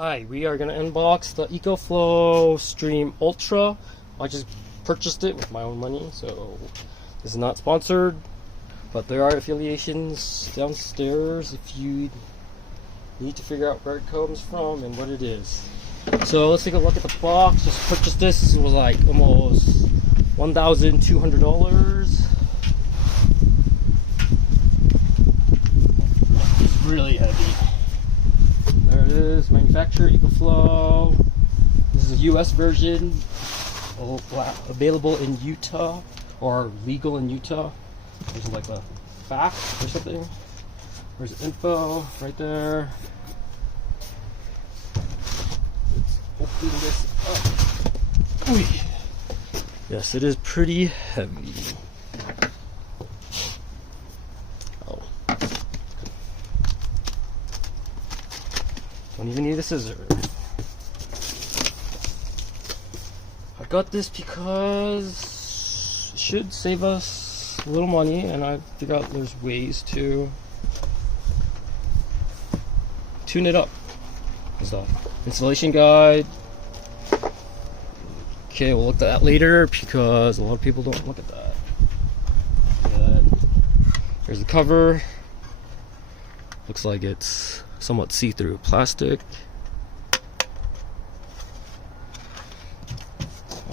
Hi, we are going to unbox the EcoFlow STREAM Ultra. I just purchased it with my own money, so this is not sponsored, but there are affiliations downstairs if you need to figure out where it comes from and what it is. So let's take a look at the box. Just purchased this. It was like almost $1,200. It's really heavy. There it is, manufacturer EcoFlow. This is a US version, available in Utah, or legal in Utah. There's like a fact or something. There's info right there. Let's open this up. Ooh. Yes, it is pretty heavy. Don't even need a scissor. I got this because it should save us a little money, and I figured out there's ways to tune it up. There's the installation guide. Okay, we'll look at that later because a lot of people don't look at that. And there's the cover. Looks like it's somewhat see-through plastic.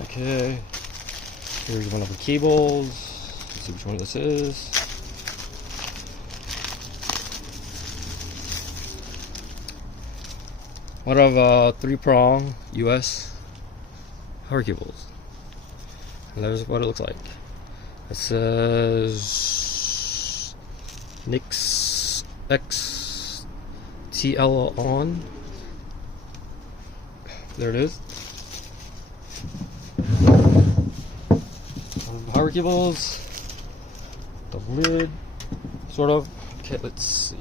Okay, here's one of the cables. Let's see which one this is. One of 3-prong US power cables. And there's what it looks like. It says needs³ TL on. There it is. Power cables. The lid, sort of. Okay, let's see.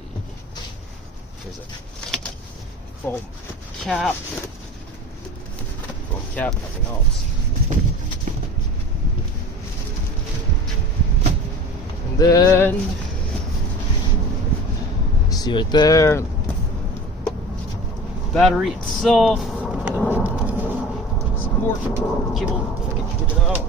Here's a foam cap. Foam cap, nothing else. And then, see right there. Battery itself, support cable, if I can get it out.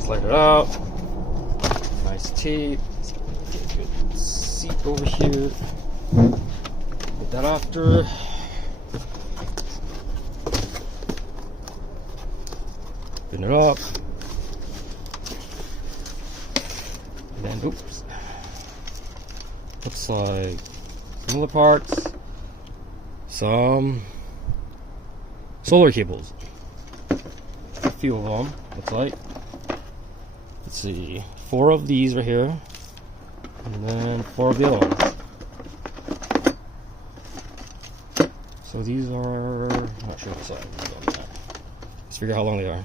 Slide it out. Nice tape. Get a good seat over here. Put that after. Open it up. And then, oops. Looks like similar parts, some solar cables, a few of them, looks like. Let's see, 4 of these right here, and then 4 of the other ones. So these are, I'm not sure what size. Let's figure out how long they are.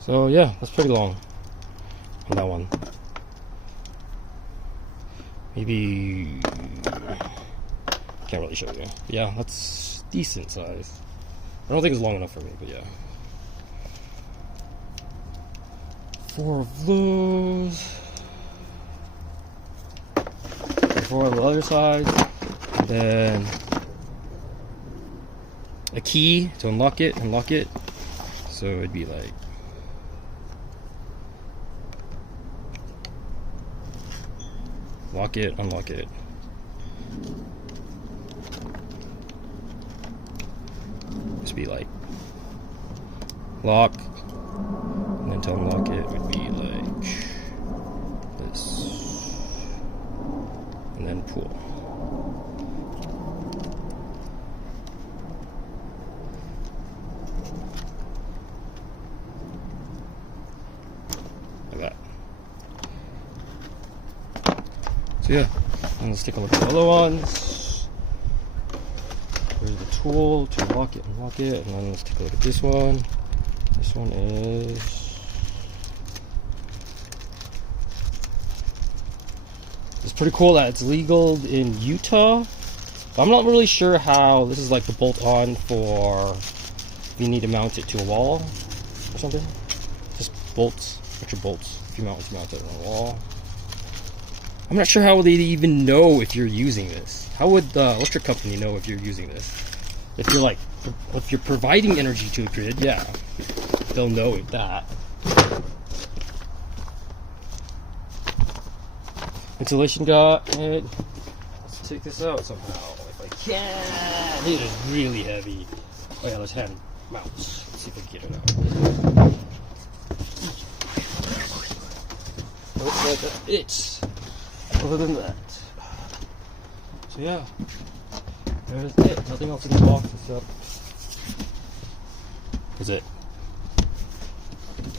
So yeah, that's pretty long on that one. Maybe, can't really show you. Yeah, that's decent size. I don't think it's long enough for me, but yeah. 4 of those. 4 on the other side. And then a key to unlock it. So it'd be like, lock it, unlock it. Just be like lock, and then to unlock it would be like this, and then pull. Like that. So yeah, and let's take a look at the other ones. There's the tool to unlock it, and then let's take a look at this one. This one is, it's pretty cool that it's legal in Utah. But I'm not really sure how this is like the bolt on for if you need to mount it to a wall. or something. Just bolts, extra bolts. If you mount it on the wall. I'm not sure how they even know if you're using this. How would the electric company know if you're using this? If you're providing energy to a grid, yeah, they'll know that. Insulation got it. Let's take this out somehow if I can. It is really heavy. Oh yeah, let's hand mounts. Let's see if we can get it out. Nope, that's it. Other than that, so yeah, there's it. Nothing else in the box except that's it.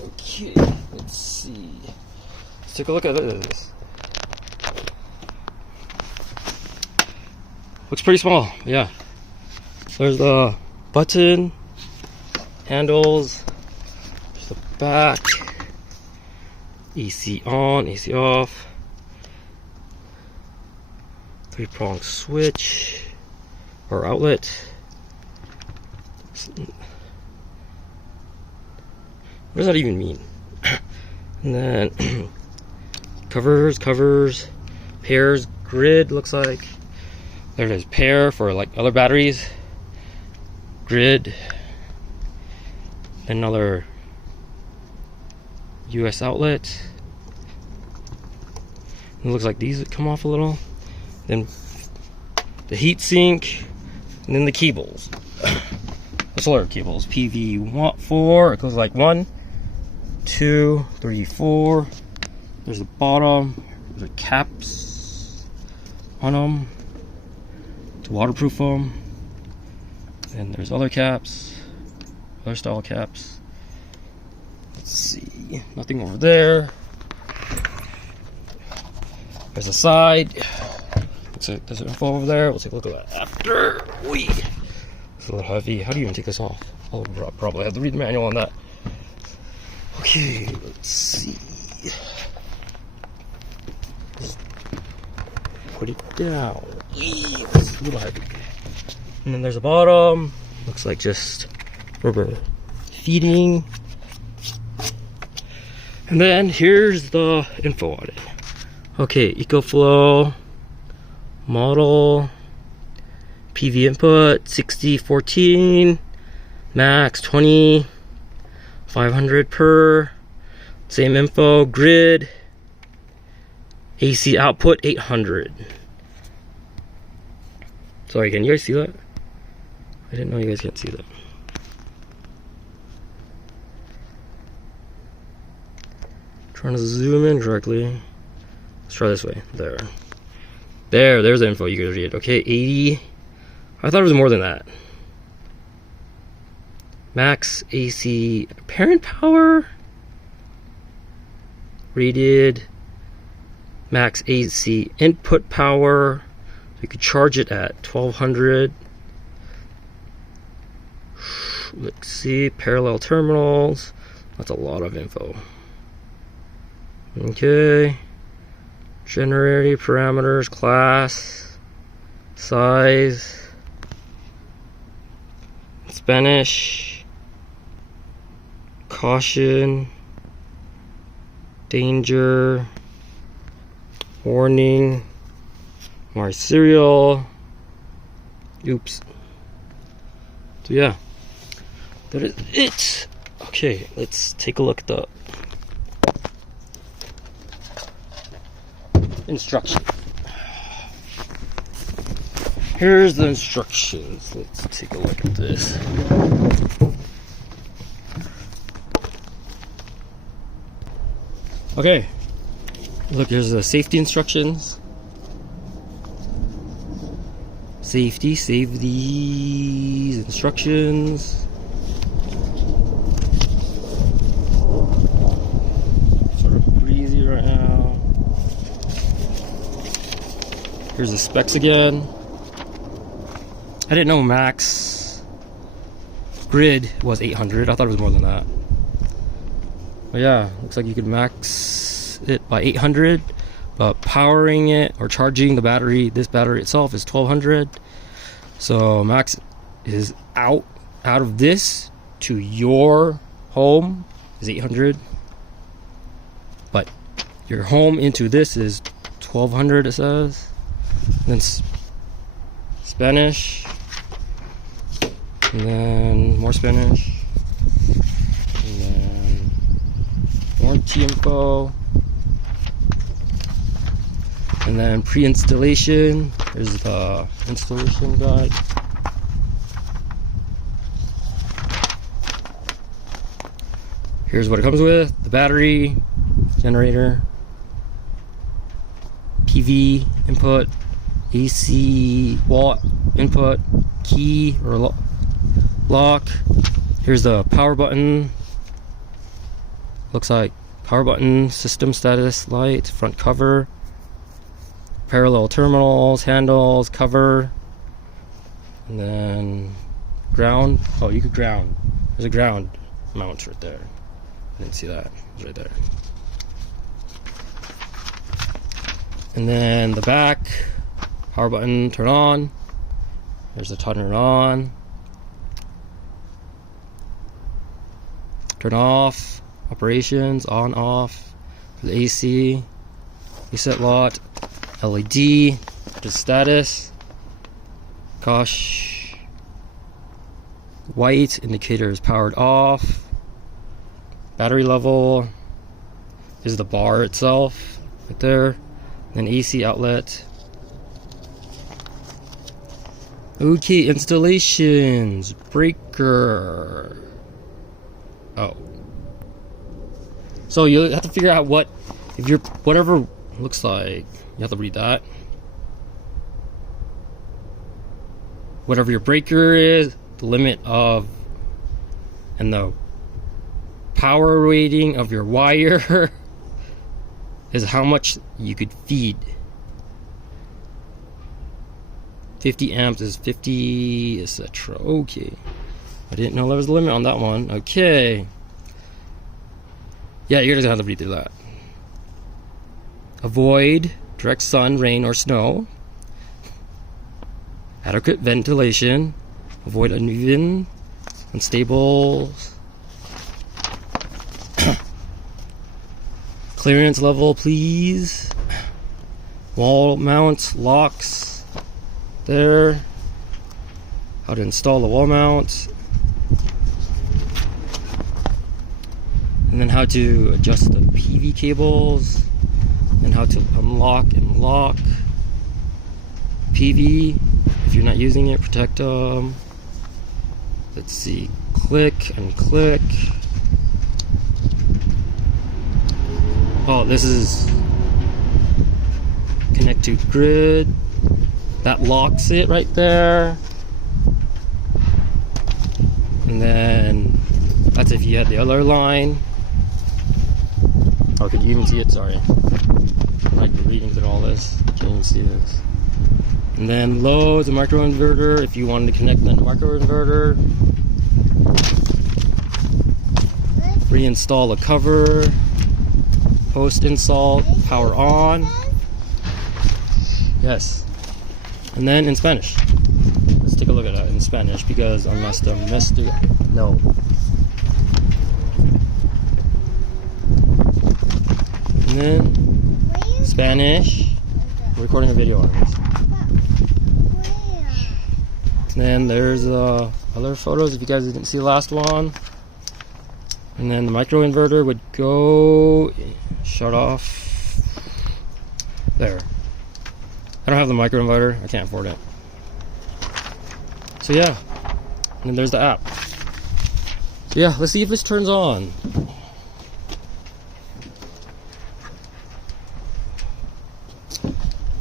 Okay, let's see. Let's take a look at this. Looks pretty small, yeah. There's the button, handles, there's the back, AC on, AC off, 3-prong switch or outlet. What does that even mean? And then covers, pairs, grid looks like. There's pair for like other batteries, grid, another US outlet. It looks like these come off a little. Then the heat sink, and then the cables. The solar cables, PV4. It goes like 1, 2, 3, 4. There's the bottom. There's the caps on them. Waterproof foam, and there's other caps, other style caps. Let's see, nothing over there. There's a side. Looks like there's info over there. We'll take a look at that after. It's a little heavy. How do you even take this off? I'll probably have to read the manual on that. Okay, let's see. Put it down. It's a little heavy. And then there's a bottom. Looks like just rubber feeding. And then here's the info on it. Okay, EcoFlow model, PV input 6014, max 20, 500 per. Same info, grid, AC output 800. Sorry, can you guys see that? I didn't know you guys can't see that. Trying to zoom in correctly. Let's try this way. There's the info you guys read. Okay, 80. I thought it was more than that. Max AC apparent power. Rated. Max AC input power. You could charge it at 1200. Let's see, parallel terminals. That's a lot of info. Okay. Generator parameters, class, size, Spanish, caution, danger, warning, more serial. Oops. So yeah, that is it. Okay, let's take a look at the instruction. Here's the instructions. Let's take a look at this. Okay, look, here's the safety instructions. Safety, save these instructions. Sort of breezy right now. Here's the specs again. I didn't know max grid was 800. I thought it was more than that. But yeah, looks like you could max it by 800. But powering it or charging the battery, this battery itself is 1200. So max is out of this to your home is 800, but your home into this is 1200, it says. And then Spanish, and then more Spanish, and then warranty info, and then pre-installation. There's the installation guide. Here's what it comes with: the battery, generator, PV input, AC wall input, key or lock. Here's the power button. Looks like power button, system status light, front cover, parallel terminals, handles, cover, and then ground. Oh, you could ground. There's a ground mount right there. I didn't see that. It's right there. And then the back, power button, turn on. There's the turn it on. Turn off, operations, on, off. The AC, reset lot, LED, the status, gosh, white indicator is powered off. Battery level is the bar itself, right there. Then AC outlet. Okay, installations, breaker. Oh. So you have to figure out what, if you're, whatever looks like, you have to read that. Whatever your breaker is, the limit of, and the power rating of your wire is how much you could feed. 50 amps is 50, etc. Okay. I didn't know there was a limit on that one. Okay. Yeah, you're gonna have to read through that. Avoid direct sun, rain, or snow. Adequate ventilation. Avoid uneven, unstable. Clearance level, please. Wall mount, locks. There. How to install the wall mount. And then how to adjust the PV cables. And how to unlock and lock PV. If you're not using it, protect them. Let's see. Click and click. Oh, this is connect to grid. That locks it right there. And then that's if you had the other line. Oh, could you even see it? Sorry. Like reading through all this. Can't even see this. And then load the microinverter if you wanted to connect the microinverter. Reinstall the cover. Post install, power on. Yes. And then in Spanish. Let's take a look at it in Spanish because I must have messed it up. No. And then Spanish. I'm recording a video on this. And then there's other photos if you guys didn't see the last one. And then the microinverter would go shut off there. I don't have the microinverter, I can't afford it. So yeah, and then there's the app. So yeah, let's see if this turns on.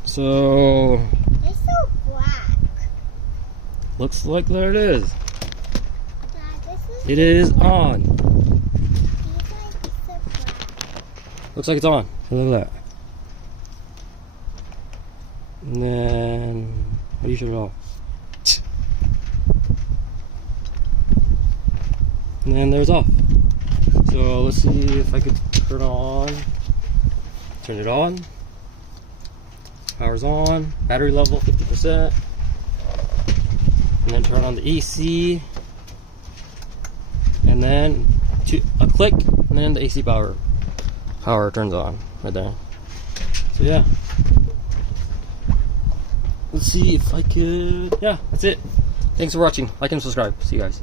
So it's so black. Looks like there it is. Dad, It is on. Looks like it's on. Look at that. And then, how do you shut it off? And then there's off. So let's see if I could turn on. Turn it on. Power's on. Battery level 50%. And then turn on the AC. And then a click, and then the AC power turns on right there. So yeah, let's see if I could. Yeah, that's it. Thanks for watching. Like and subscribe. See you guys.